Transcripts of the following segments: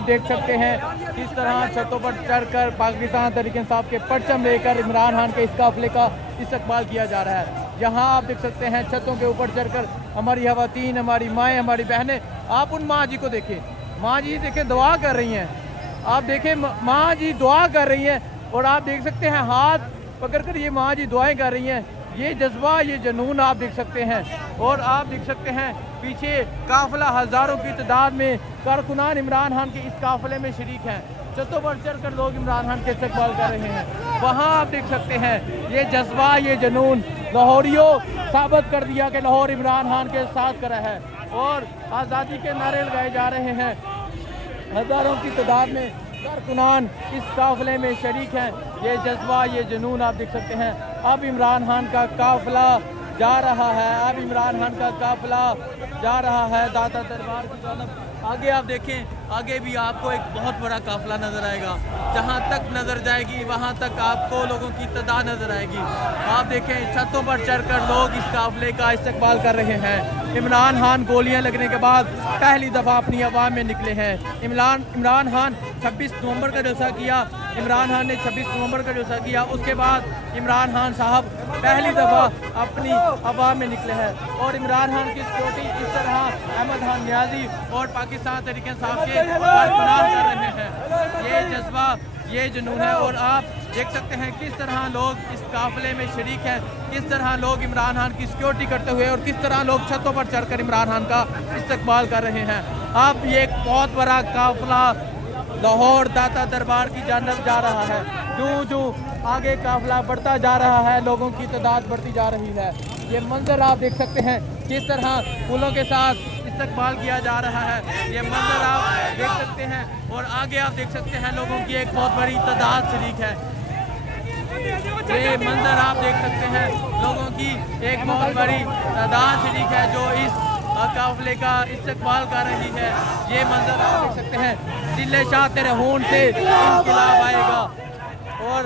आप देख सकते हैं किस तरह छतों पर चढ़कर पाकिस्तान तहरीक इंसाफ के परचम लेकर इमरान खान के इस काफिले का इस्तकबाल किया जा रहा है। यहाँ आप देख सकते हैं छतों के ऊपर चढ़कर हमारी खवातीन, हमारी माएँ, हमारी बहनें, आप उन माँ जी को देखें, माँ जी देखें दुआ कर रही हैं, आप देखें माँ जी दुआ कर रही हैं और आप देख सकते हैं हाथ पकड़ कर ये माँ जी दुआएं कर रही हैं। ये जज्बा, ये जुनून आप देख सकते हैं। और आप देख सकते हैं पीछे काफिला हज़ारों की तादाद में कारकुनान इमरान खान के इस काफिले में शरीक हैं। छतों पर चढ़कर लोग इमरान खान के इस्तकबाल कर रहे हैं। वहाँ आप देख सकते हैं ये जज्बा, ये जुनून लाहौरियों साबित कर दिया कि लाहौर इमरान खान के साथ खड़ा है और आज़ादी के नारे लगाए जा रहे हैं। हज़ारों की तादाद में कारकुनान इस काफिले में शरीक हैं। ये जज्बा, ये जुनून आप देख सकते हैं। अब इमरान खान का काफिला जा रहा है, अब इमरान खान का काफिला जा रहा है दाता दरबार की तरफ। आगे आप देखें, आगे भी आपको एक बहुत बड़ा काफिला नज़र आएगा। जहाँ तक नज़र जाएगी वहाँ तक आपको लोगों की तादाद नज़र आएगी। आप देखें छतों पर चढ़कर लोग इस काफिले का इस्तकबाल कर रहे हैं। इमरान खान गोलियां लगने के बाद पहली दफ़ा अपनी आवाम में निकले हैं। इमरान खान 26 नवंबर का जलसा किया, इमरान खान ने 26 नवंबर का जलसा किया, उसके बाद इमरान खान साहब पहली दफ़ा अपनी आवाम में निकले हैं। और इमरान खान की सिक्योरिटी इस तरह अहमद खान नियाजी और पाकिस्तान तहरीक इंसाफ के कारकुनान कर रहे हैं। ये जज्बा, ये जुनून है। और आप देख सकते हैं किस तरह लोग इस काफिले में शरीक हैं, किस तरह लोग इमरान खान की सिक्योरिटी करते हुए और किस तरह लोग छतों पर चढ़कर इमरान खान का इस्तकबाल कर रहे हैं। अब ये एक बहुत बड़ा काफिला लाहौर दाता दरबार की जानब जा रहा है। जो आगे काफिला बढ़ता जा रहा है, लोगों की तादाद बढ़ती जा रही है। ये मंजर आप देख सकते हैं किस तरह फूलों के साथ इस्तकबाल किया जा रहा है। ये मंजर आप देख सकते हैं और आगे आप देख सकते हैं लोगों की एक बहुत बड़ी तादाद शरीक है। ये मंजर आप देख सकते हैं लोगों की एक बहुत बड़ी तादाद शरीक है जो इस काफिले का इस्तकबाल कर रही है। ये मंजर आप देख सकते हैं, दिल्ले शाह तेरे होंठ से इनकलाब आएगा। और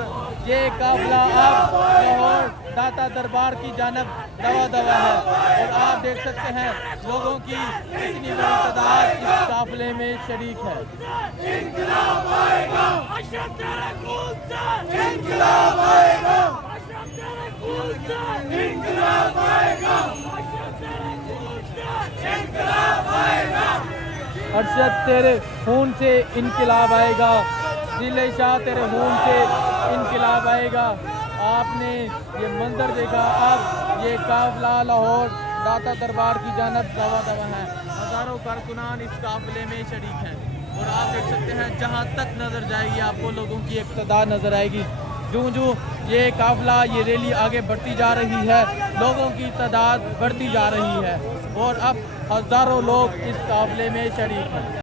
ये काफिला अब लाहौर दाता दरबार की जानब दवा दवा है। और आप देख सकते हैं लोगों की इतनी बड़ी तादाद इस काफिले में शरीक है। इनकलाब आएगा, इनकलाब आएगा, इनकलाब आएगा, इनकलाब आएगा। अरशद तेरे खून से इनकलाब आएगा, दिल्ले शाह तेरे खून से इनकलाब आएगा। आपने ये मंजर देखा, अब ये काफिला लाहौर दाता दरबार की जानब दवा दवा है। हज़ारों कारकुनान इस काफिले में शरीक हैं। और आप देख सकते हैं जहाँ तक नज़र जाएगी आपको लोगों की एक तादाद नज़र आएगी। जो ये काफिला, ये रैली आगे बढ़ती जा रही है, लोगों की तादाद बढ़ती जा रही है और अब हज़ारों लोग इस काफिले में शरीक हैं।